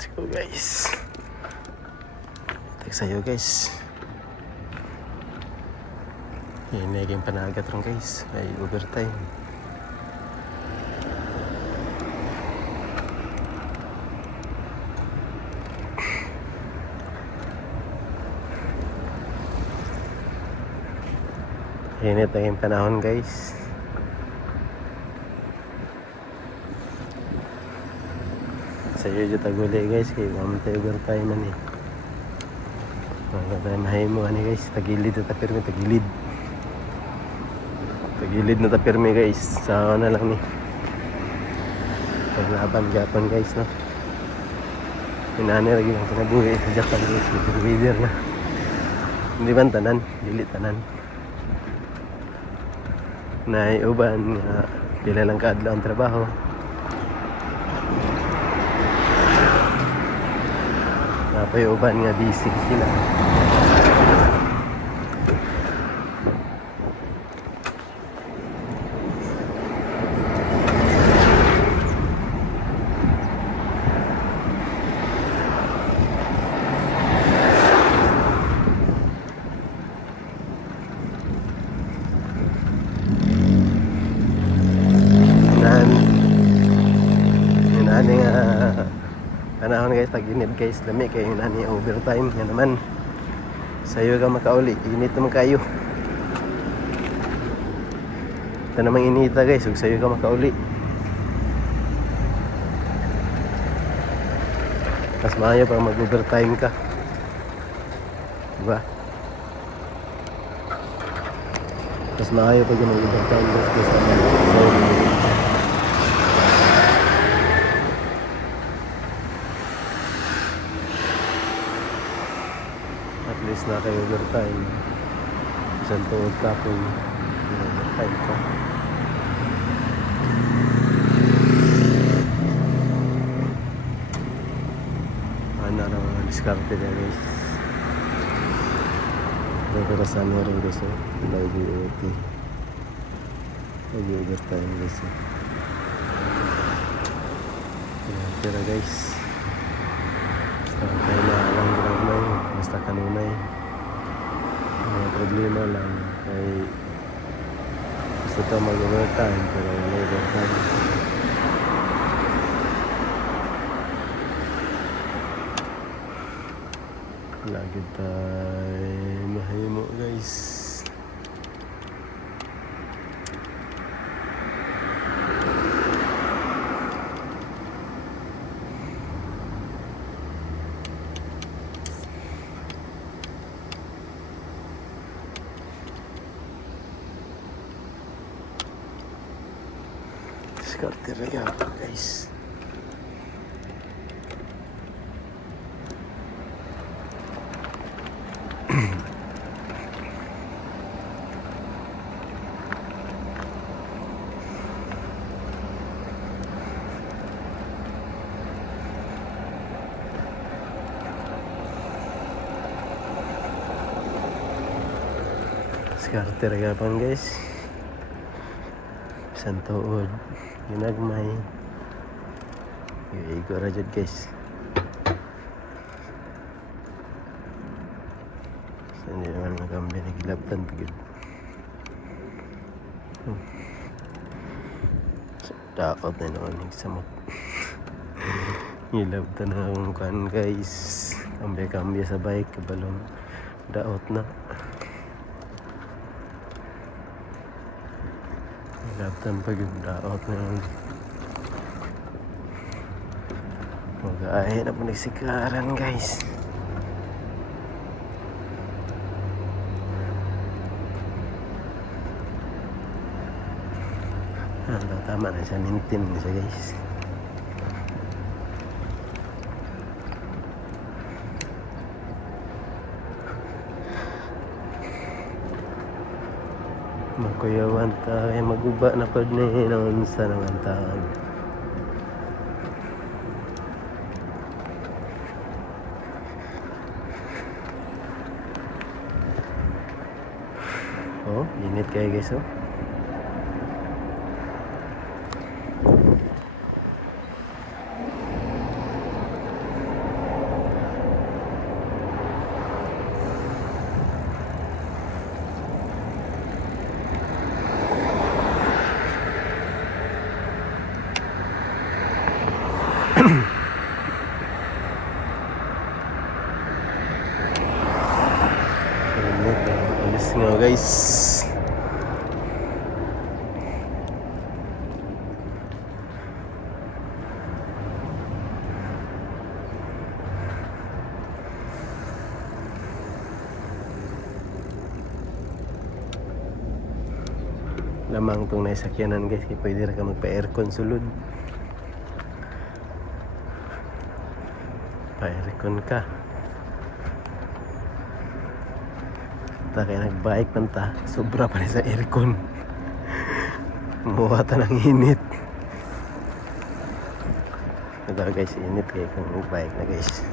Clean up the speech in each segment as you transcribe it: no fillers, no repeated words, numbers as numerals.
Let's go guys. Tag sayo guys. Yan na yung panagat rin guys. Ay overtime. Init na yung panahon guys. Sayo dyan taguli guys. Kaya mamatay overtime man eh. Mga tayo mahimo ani guys. Tagilid na tapirme. Tagilid. Tagilid na tapirme guys. Sawa na lang ni. Paglaban Japan guys no. Inani lagi ang kinabuhi sa Japan guys. Weather na. Hindi man tanan. Dili tanan. Naiuban nga pila lang kaadlaw ang trabaho. Napay uban nga busy sila. Inani nga panahon guys, tag-init guys, dami kayo inani overtime nga naman. Sayo ka makauli, init naman kayo. Ito namang inita guys, ug sayo ka makauli. Mas maayo pa mag-overtime ka. Diba? Mas maayo pa mag-overtime guys. At least na kayo overtime. Isang tuod ka kung overtime ka. Ano na mga diskarte na guys. Pero sa ano rin guys. Lagi OT. Lagi overtime guys. Pero guys. Basta tayo na alam ginagmay. Basta kanunay. Mga problema lang. Kay gusto ito mag-overtime. Pero wala overtime. Lagi tayo mahimo guys. Diskarte rin ako guys. Diskarte rin ako guys. Isang tuod. Ginagmay. Igo rajad guys. Hindi naman magambi na gilabtan pagod. Daot na naman yung samot. Gilabtan na akong kan guys. Kambi sa bike. Kabalong daot na. Gilabtan pagod. Daot na yun. Mag-aahin na po nagsikaran guys. Tama na siya, nintin na siya guys. Magkuyawan tayo, maguba na pa ni naman sa naman taon. Oh, init kayo guys oh. Alis nga guys. Lamang itong naisakyanan guys, kaya pwede rin ka magpa-aircon sulod. Pa-aircon ka. Ta kaya nagbike man ta, sobra pa rin sa aircon. Muha ta ng init. Ito guys, init kaya kung magbike na guys.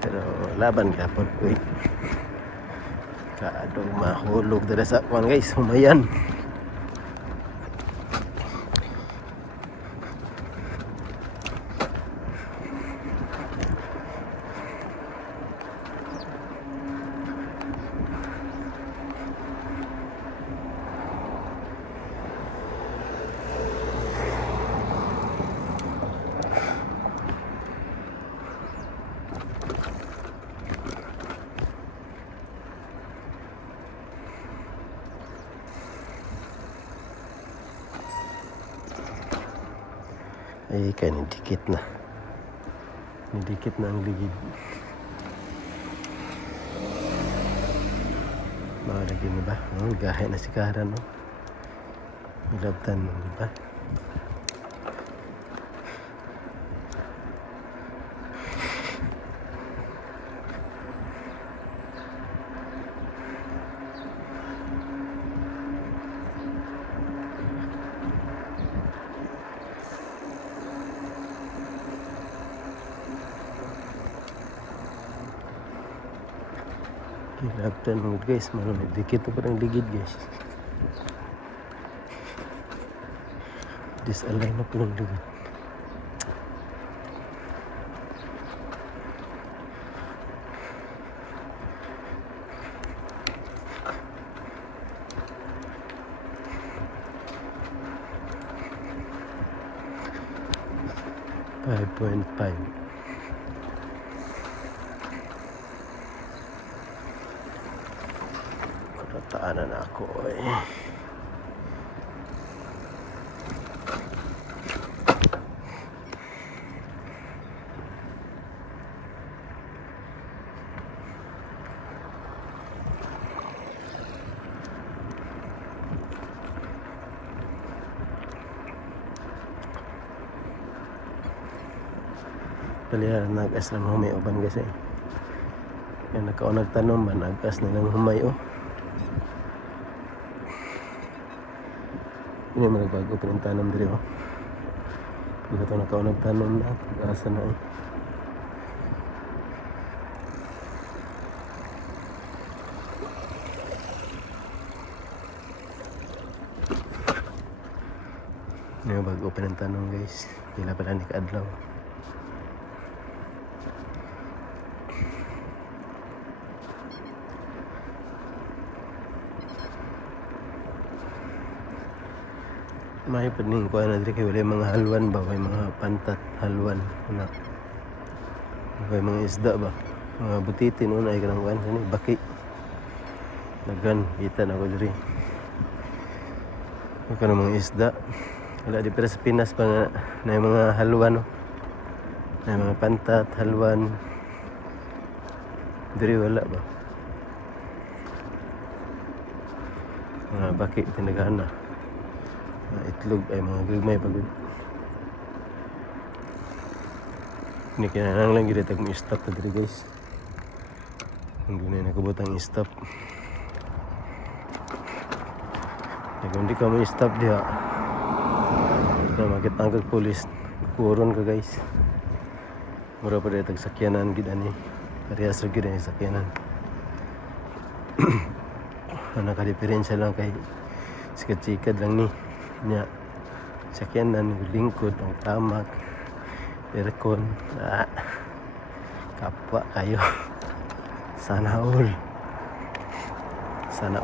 Pero laban ka po. Uy. Kaadong mahulog dala sa kwan guys, humayan. Ay, kaya nidikit na. Nidikit na ang ligid. Makalagi na ba? Gahe na si Kara, no? Milabtan mo, di ba? Kilabtan mo guys, marunong dikit pa ng ligid guys. Disalign na po ng ligid. .5 Taanan ako eh. Palihan nag-as lang humay uban kasi. Kaya nagkaunag tanom ba, nag-as na lang humay oh. Ini mo nagbago pinantanam diri oh. Ito ito nakaunag tanom na. Asa na eh. Ini mo bago pinantanam guys. Pila pala ni kaadlaw. May paning ko na diri kay wala mga halwan ba, may mga pantat halwan anak. May mga isda ba, mga butitin una ay kanang kuan ni baki. Dagan kita na ko diri. Kana mga isda. Wala di pero sa Pinas pa nga na mga halwan no. Na mga pantat halwan. Diri wala ba. Mga baki tindagan na. Itlog ay mga gagmay pagod. Ini kinahanglan lang gid tag mi-stop ta diri guys. Hindi na nakabutang i-stop. Kung hindi ka ma-stop diha, na makita ang pulis, kuron ka guys. Mura pa dito sakyanan gid ani. Parehas ra gid ani sakyanan. Ana ka diferensya lang kay sikat-sikat lang ni. Nya sakyanan lingkod ang tamak aircon kapwa kayo. Sana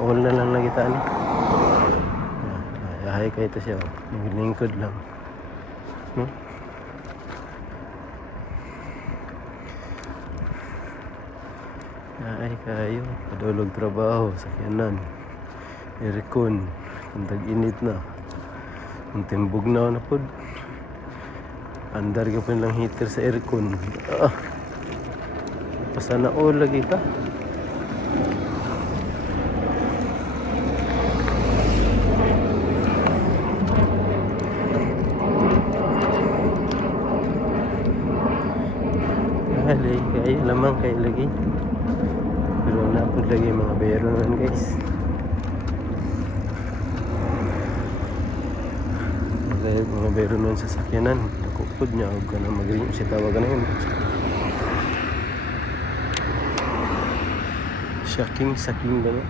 all na lang kita ni ayahay kayo ito siya lingkod lang no? Ay kayo, padulog trabaho, sakyanan, aircon, kung tag-init na, kung timbog na pod. Andar ka pa lang heater sa aircon. Pasana all lagi ka. Halay kayo, lamang kayo lagi. Pero wala po lagi mga bayaro naman guys. Mga bayaro naman sa sakyanan. Nakupod niya, huwag ka na mag-ring. Siya tawagan na yun. Saking ba na?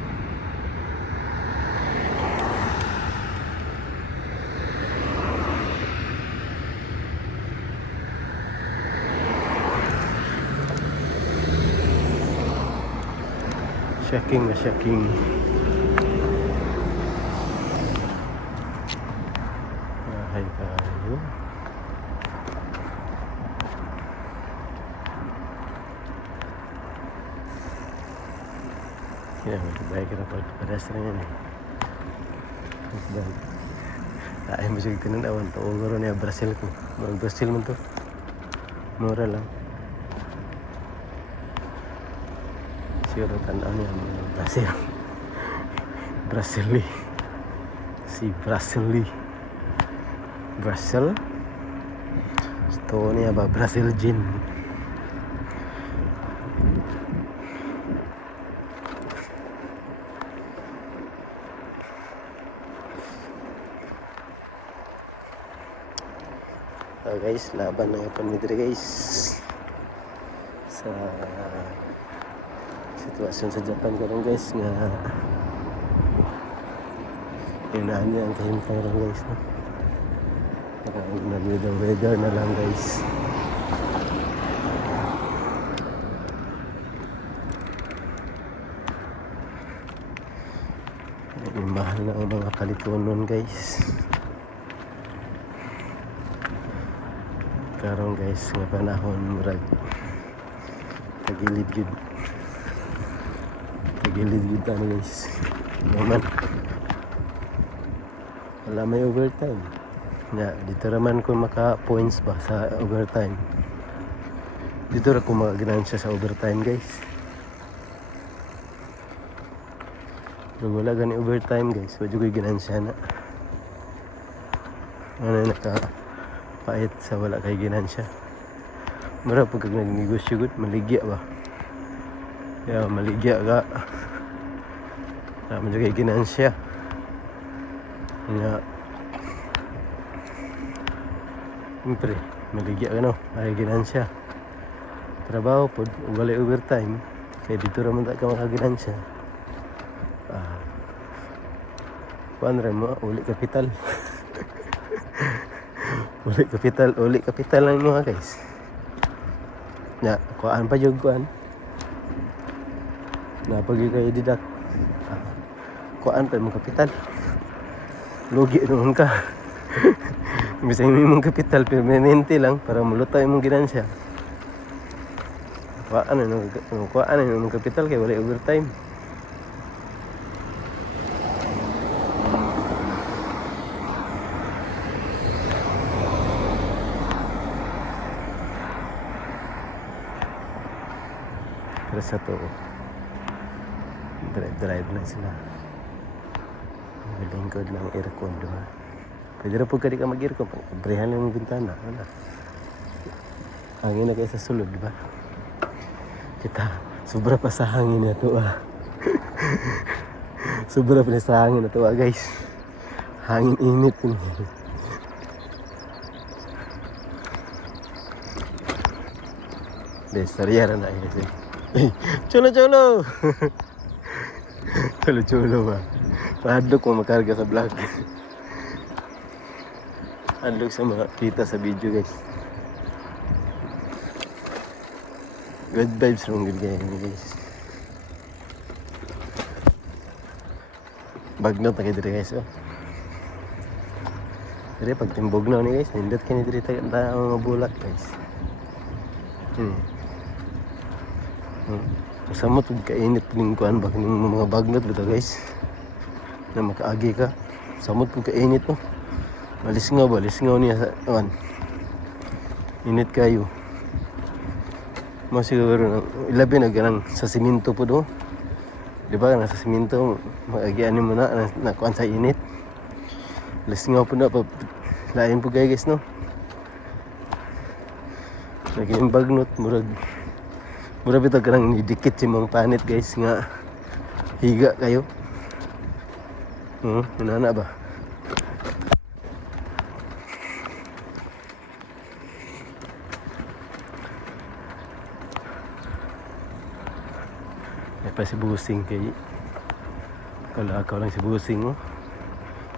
Shocking. Bahay tayo. Kaya magbahay ka na padastra yan eh. Ay mo siya tinanawan. Taong niya Brazil ko. Brazil mo to. Mura lang. Siguro tandaan niya Brazil. Brazili. Si Brazili. Brazil. Ito niya ba Brazil gin. Guys, laban na yung panidri guys sa sitwasyon sa Japan karon guys nga inaan niya ang kahintay lang guys no? Parang weather na lang guys. Mahal na ang mga kalitunon guys karon guys nga panahon murag tagilid gid ano guys naman wala may overtime nga dito raman ko maka points ba sa overtime dito ra ko magaganansya sa overtime guys pero wala gani overtime guys wala ko ganansya na ano naka pait sa wala kay ginansya. Mura pag nagnegosyo gud maligya ba. Ya maligya ka. Naman kay ginansya. Ya. Siyempre, maligya ka no, ay ginansya. Trabaho pod wala overtime kay dito ra man ta ka makaginansya. Kuan ra mo uli kapital. Uli kapital lang mga guys. Ya, kuan pa jud kuan. Napagi kay didak. Kuan pa mo kapital. Lugi naman ka. Bisay mo kapital permanente lang para mulutay imong ginansya. Kuan ano kapital kay wala overtime. Pero sa to drive lang sila malingkod lang aircon diba pwede rin po ka di ka mag-aircon brehan lang yung bintana wala hangin na kayo sa sulod diba kita sobra pa sa hangin na to sobra pa sa hangin na to guys hangin init desariara na guys Chulo ba padlok mo makarga sa vlog padlok sa mga kita sa video guys good vibes lang good guys bagnot na kayo dito guys dito pag timbog na ni guys nindot ka ni dito ang mga bulak guys Samot pud kainit ning kuan ba ning mga bagnot bitaw guys. Na makaagi ka. Samot pud kainit no. Lisngaw niya sa kuan. Init kayo. Mo siguro ilabi na ganang sa simento po do. Di ba nasa simento mag-agian mo na kuan sa init. Lisngaw po na pa lain po guys no. Naging bagnot murag bitaw kanang nidikit si mga panit guys nga higa kayo. Inana ba? May pa si Busing kay kalakaw lang si Busing oh.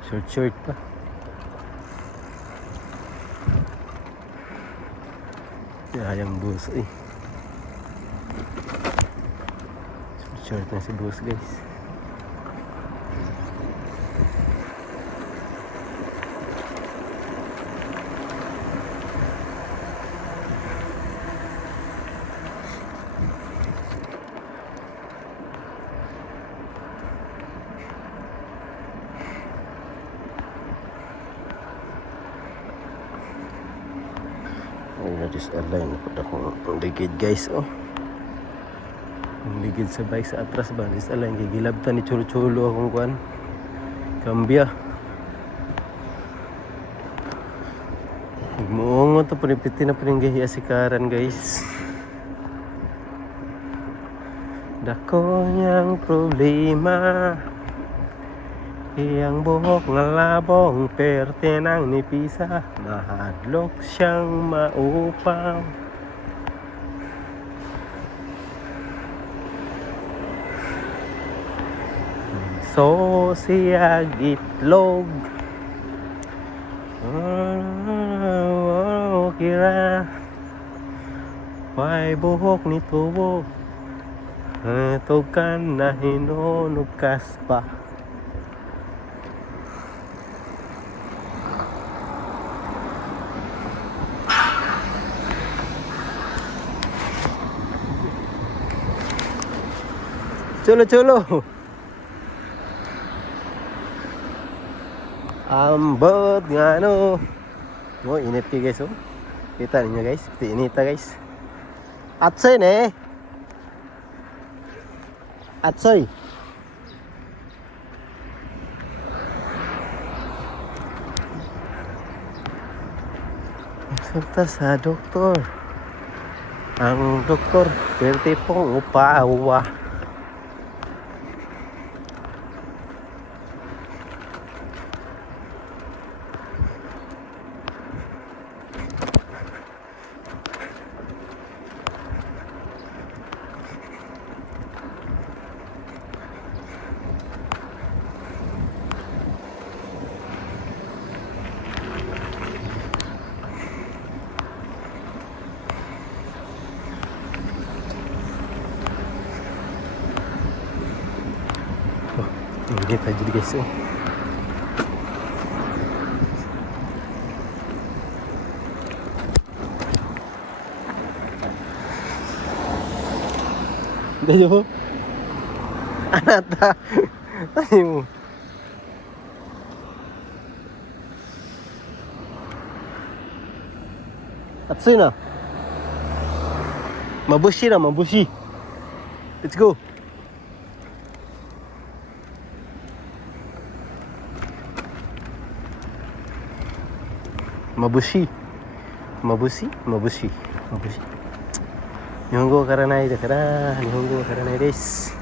Short pa. Sayang bus eh. Short na si bus guys. Ay na-disalign na po akong ligid guys oh. Ang ligid sa bike sa atras ba disalign kay gilabtan ni chulo akong kuan kambya. Muungon to punipitin na pininggahi asikaran guys. Dako niyang problema iyang buhok nga labong perte ng nipisa mahadlok siyang maupang so siyag itlog kira may buhok ni tubo tukan na hinunukas pa. Chulo. Ambot nga no. Oh, init kayo guys oh. Kita niyo guys, inita guys. Atsoy ne. Atsoy. Punta sa doktor. Ang doktor, pwerte pong upawa. Init aja guys oh. Dahil mo anata tayo mo Atsoy na mabushi let's go. Mabushi. Nihongo karanai da kara. Nihongo karanai desu.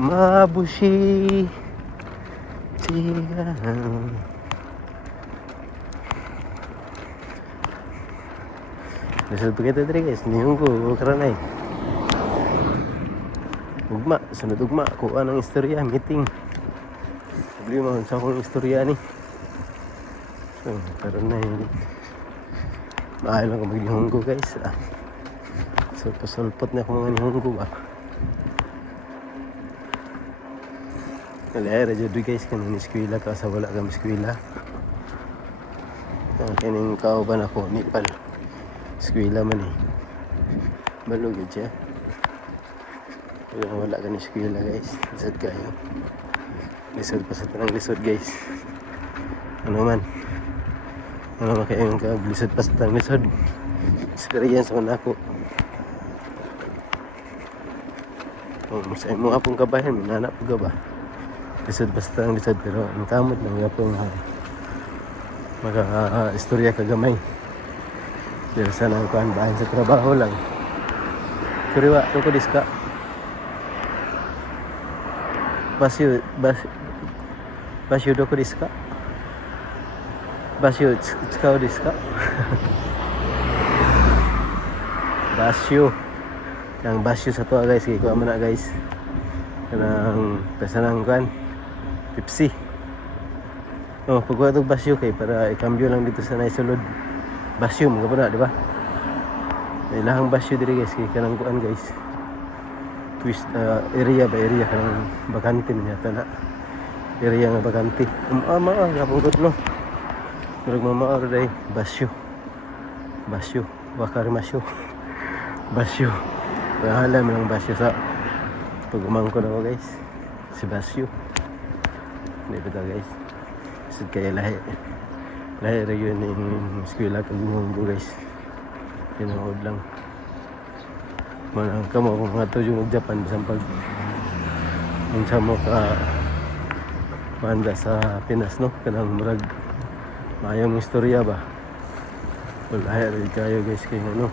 Mabushi. Dasal begitu tadi guys. Nihongo karanai. Sunod ugma. Kuha ng istorya. Meeting. Problema sa akong istorya ni. So, karon na yun. Maayo lang ko mag-nihongo guys. Sulpot na ako mga nihongo ba. Kalera dyan guys. Kanang eskwela ka sa wala kang eskwela. Kining kauban ako. Nipal. eskwela man eh. Balugid siya. Wala ka ni eskwela guys. Lisod kayo. Lisod pa sa tanang lisod guys. Ano man kayo ka lisod pa sa tanang lisod. Experience man ako. Sa mga pong kabayan, minana po ka ba? Lisod pa sa tanang lisod, pero ang kamot lang nga pong maka-istorya kagamay. Pero sana ang kuhan bahan sa trabaho lang. Kuriwa, ito ko diska. Basyo do ko diska. Basyo, tsukao diska. Basyo. Yang basyo sa to guys, kaya kuha mo na guys. Kanang pesanang kuhan. Pepsi. Oh, pagkuha itong basyo kay para ikambyo lang dito sa naisulod. Basyo mga po na, di ba? May lahang basyo dito guys, kaya kanang kuhan guys. Twist area ba area kanang bakante niya na. Area nga bakante. Kapungkot no. Murag mamaor day basyo. Basyo, bakar masyo. Basyo. Pahala mo lang basyo sa pag-umangko na ko guys. Si basyo. Hindi pa ito guys. Isod kaya lahi. Lahi rin yun yung eskwela kagumong ko guys. Pinood lang. Manang kamo kung nga ito yung Japan bisan pag unsa mo ka manda sa Pinas no. Kanang murag mayong istorya ba. Lahi rin kayo guys kayo ano.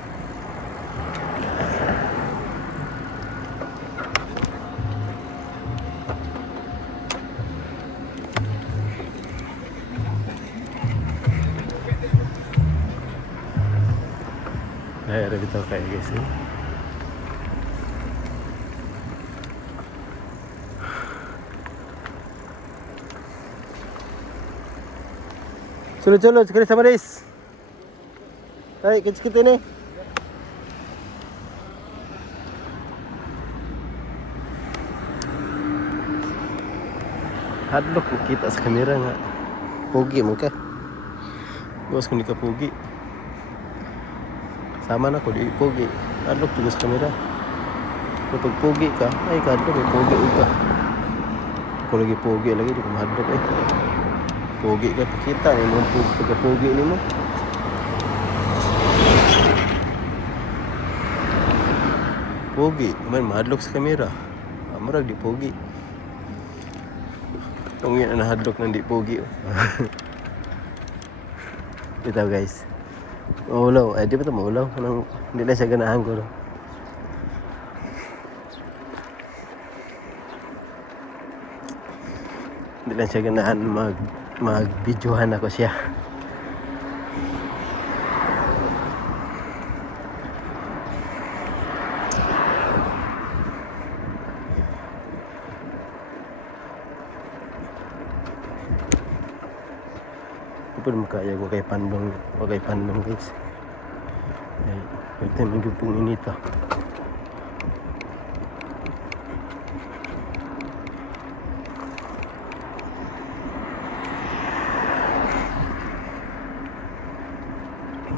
Ayan, ito kayo guys eh. Sulod-sulod, sekali sama Riz. Ay, kits-kit ini. Hadlock kita sa kamera nga. Pogi mo ka. Bukas ko ni ka pogi. Sama na ko di pogi. Hadlock juga sa kamera. Kapag pogi ka, ay kadlock ay pogi ka. Ako lagi pogi lagi di ko mahadlock eh. Pogi ka pakita ni mo pagka-pogi ni mo. Pogi, man mahadlock sa kamera. Murag di pogi. Kung yan na hadlock ng di pogi. Ito guys. Maulaw. Ay di ba ito maulaw? Hindi na siya ganahan ko. Hindi na siya ganahan mag-videohan ako siya. Pun makaya ko kay Pandong guys. Ay, pwede magiging pong inita.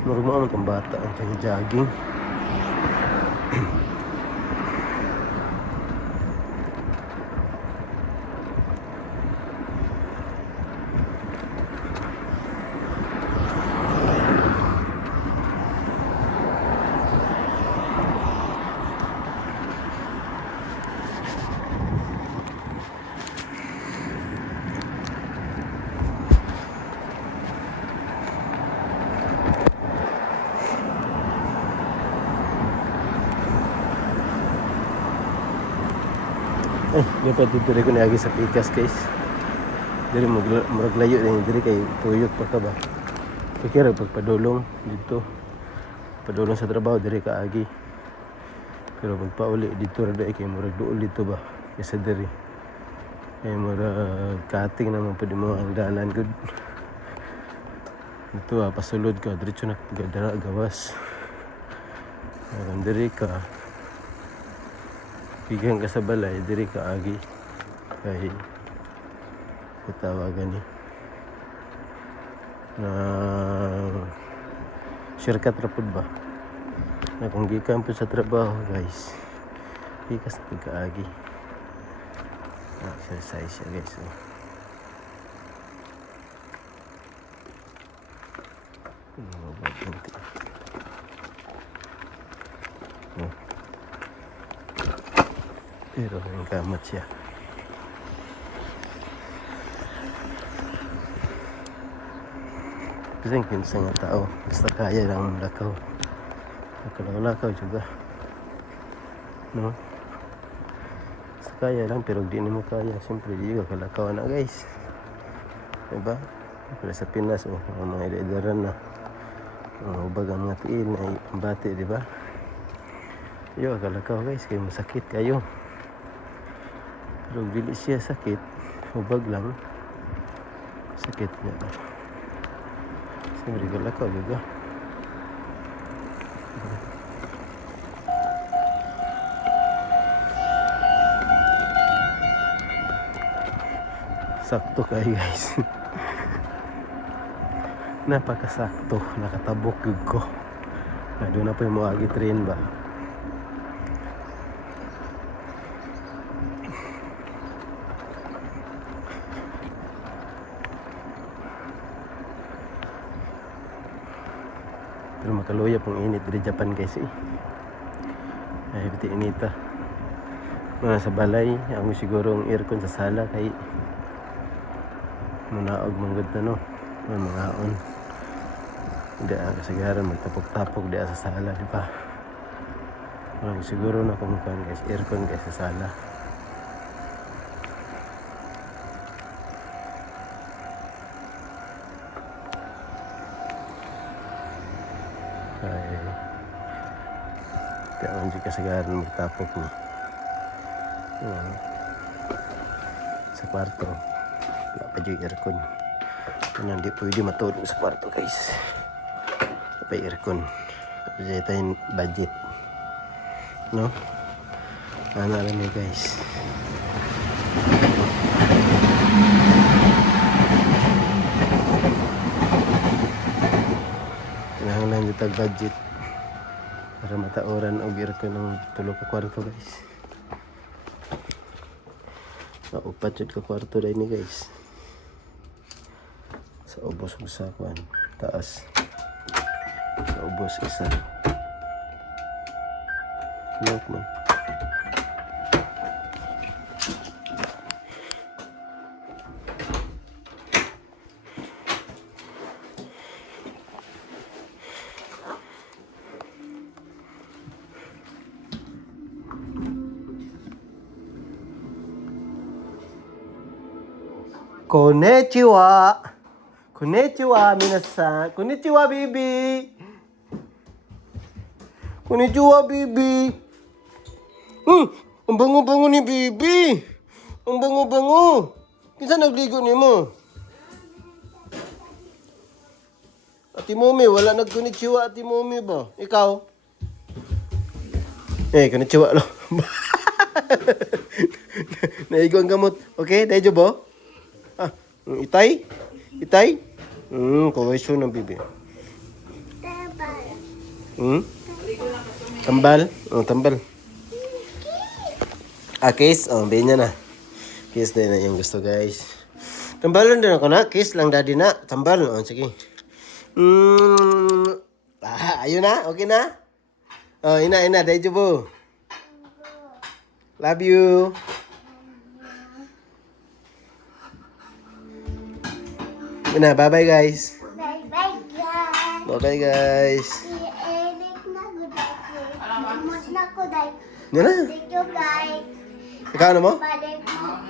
Normal ang bata ang kaya jogging. Yung pati ko niagi sa pikas guys. Dili maglayo na yung dili kay tuyok pa ka ba. Kaya pagpadulong dito. Padulong sa trabaho dili ka agi. Pero pagpauli dito rada kay murag duol dito ba. Isa diri. Ay murag cutting naman pwede mo ang dalan good. Ito pasulod ka diretso na gadara gawas. Ang diri ka bigyan ka sa balay, diri ka agi kay katawagan ni na shortcut rapod ba Akong gikan po sa trabaho guys. Ikas na pagkaagi. Exercise siya guys. Oh. Ganti. Oh. Pero yung kamat siya. Kasi ang kinsa nga tao. Basta kaya lang lakaw. Lakaw juga. No? Basta kaya lang pero di mo kaya. Siyempre di ka kalakaw na guys. Diba? Pero sa Pinas, oh, mga ida-idaran na. Ubag ang mga tiil na bati, diba? Yo, kalakaw guys, kayo masakit kayo. Pero bilis siya sakit. Ubag lang. Sakit niya. Siyempre kalakaw juga. Sakto kayo guys. Napakasakto. Nakatabok yun ko. Doon na po yung muagi train ba. Pero makaluya pong init dari Japan guys eh. Ay biti inita. Mga sa balay, ang siguro ang aircon sa sala kay munaog manggod na no. Mga on. Hindi kasagaran magtapok-tapok di sa sala, di ba? Siguro na kumukuhan guys, aircon guys sa sala. Ay, kaya hindi kasagaran magtapok ni. Sa kwarto, wala pa dyan aircon. Hindi pwede matulog sa kwarto guys. Pa aircon. Kasi ito yung budget. No? Ano alam niyo guys. Kailangan dito budget para matauran o aircon ng tulog ka kwarto guys. Upat yun ka kwarto rin ni guys. Sa ubos ko sa kwan. Taas. Sa ubos isa. Look man. Konnichiwa. Konnichiwa, minasan. Konnichiwa, bibi. Konnichiwa, bibi. Ang bango-bango ni bibi. Ang bango-bango. Kinsa nagligo nimo? Ati Momi, wala nag-konnichiwa ati Momi ba? Ikaw? Konnichiwa lo. Naigo ang gamot. Okay, dahil ba? Itay? Itay? Kawaisyo ng bibi. Tambal? Tambal. Kiss? Bayin niya na. Kiss din na yung gusto guys. Tambalan din ako na. Kiss lang daddy na. Tambal. Sige. Ayun na? Okay na? Ina. Dahil po. Love you. Ina, bye-bye guys. Bye-bye guys. Bye-bye guys. I-edit na good day. Lumot na ko day. Yan na. Thank you guys. Ikaw na mo? Balik mo.